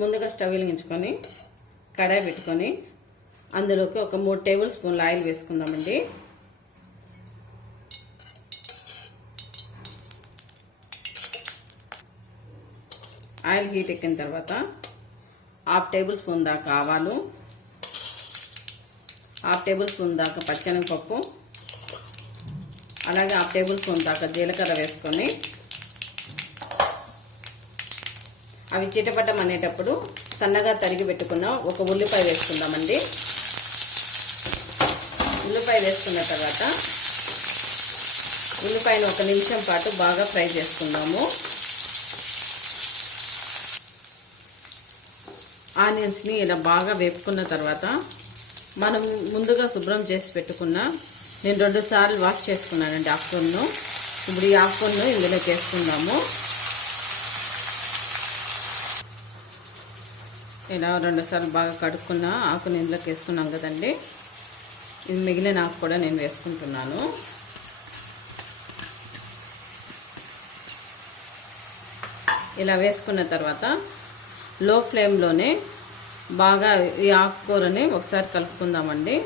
ముందుగా స్టవ్ వెలిగించుకొని కడాయి పెట్టుకొని అందులోకి ఒక 3 టేబుల్ స్పూన్ల ఆయిల్ వేసుకుందామండి. ఆయిల్ హీట్ ఎక్కిన తర్వాత 1/2 టేబుల్ స్పూన్ దాకా ఆవాలు, 1/2 టేబుల్ స్పూన్ దాకా పచ్చెనగపప్పు, అలాగే 1/2 టేబుల్ స్పూన్ దాకా జీలకర్ర వేసుకొని అవి చిటపటం అనేటప్పుడు సన్నగా తరిగి పెట్టుకున్న ఒక ఉల్లిపాయ వేసుకుందామండి. ఉల్లిపాయ వేసుకున్న తర్వాత ఉల్లిపాయను 1 నిమిషం పాటు బాగా ఫ్రై చేసుకుందాము. ఆనియన్స్ని ఇలా బాగా వేపుకున్న తర్వాత మనం ముందుగా శుభ్రం చేసి పెట్టుకున్న నేను 2 సార్లు వాష్ చేసుకున్నానండి ఆకుకూరను. ఇప్పుడు ఈ ఆకుకూరను ఇందులో వేసుకుందాము. ఇలా 2 సార్లు బాగా కడుక్కున్న ఆకుని ఇందులోకి వేసుకున్నాం కదండి. ఇది మిగిలిన ఆకు కూడా నేను వేసుకుంటున్నాను. ఇలా వేసుకున్న తర్వాత లో ఫ్లేమ్లోనే బాగా ఈ ఆకుకూరని ఒకసారి కలుపుకుందామండి.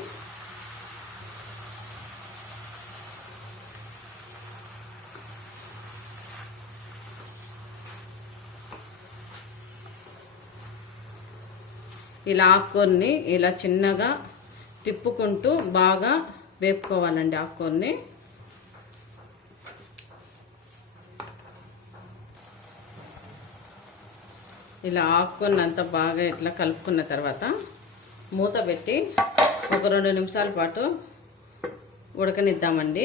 ఇలా ఆకుకూరని ఇలా చిన్నగా తిప్పుకుంటూ బాగా వేపుకోవాలండి ఆకుకూరని. ఇలా ఆకుకూరని అంతా బాగా ఇట్లా కలుపుకున్న తర్వాత మూత పెట్టి ఒక 2 నిమిషాల పాటు ఉడకనిద్దామండి.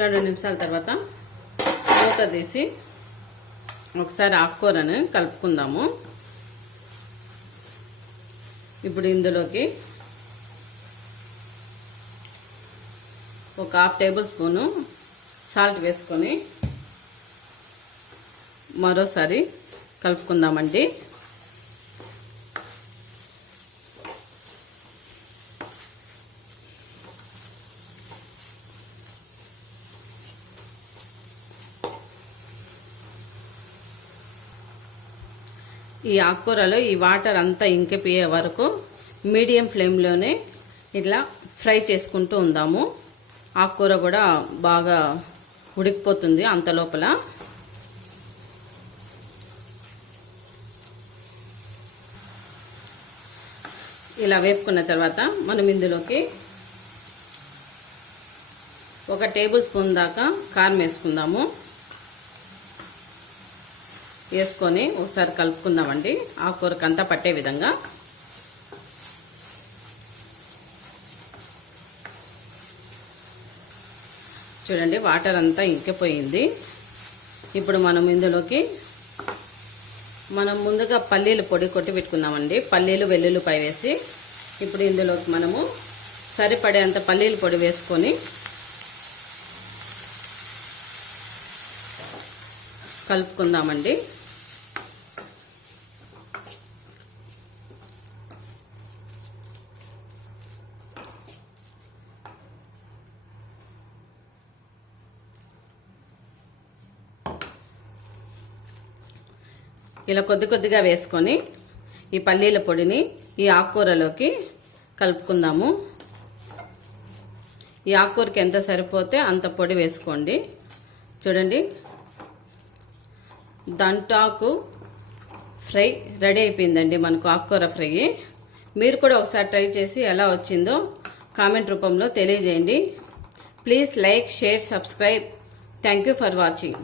2 నిమిషాల తర్వాత మూత తీసి ఒకసారి ఆకుకూరని కలుపుకుందాము. ఇప్పుడు ఇందులోకి ఒక 1/2 టేబుల్ స్పూను సాల్ట్ వేసుకొని మరోసారి కలుపుకుందామండి. ఈ ఆకుకూరలో ఈ వాటర్ అంతా ఇంకిపోయే వరకు మీడియం ఫ్లేమ్లోనే ఇట్లా ఫ్రై చేసుకుంటూ ఉందాము. ఆకుకూర కూడా బాగా ఉడికిపోతుంది అంత లోపల. ఇలా వేపుకున్న తర్వాత మనం ఇందులోకి 1 టేబుల్ స్పూన్ దాకా కారం వేసుకుందాము. వేసుకొని ఒకసారి కలుపుకుందామండి ఆకుకూరకు అంతా పట్టే విధంగా. చూడండి వాటర్ అంతా ఇంకిపోయింది. ఇప్పుడు మనం ఇందులోకి మనం ముందుగా పల్లీలు పొడి కొట్టి పెట్టుకుందామండి. పల్లీలు వెల్లుల్లిపాయ వేసి ఇప్పుడు ఇందులోకి మనము సరిపడేంత పల్లీల పొడి వేసుకొని కలుపుకుందామండి. ఇలా కొద్దిగా వేసుకొని ఈ పల్లీల పొడిని ఈ ఆకుకూరలోకి కలుపుకుందాము. ఈ ఆకుకూరకి ఎంత సరిపోతే అంత పొడి వేసుకోండి. చూడండి దంటాకు ఫ్రై రెడీ అయిపోయిందండి మనకు ఆకుకూర ఫ్రై. మీరు కూడా ఒకసారి ట్రై చేసి ఎలా వచ్చిందో కామెంట్ రూపంలో తెలియజేయండి. Please like, share, subscribe. Thank you for watching.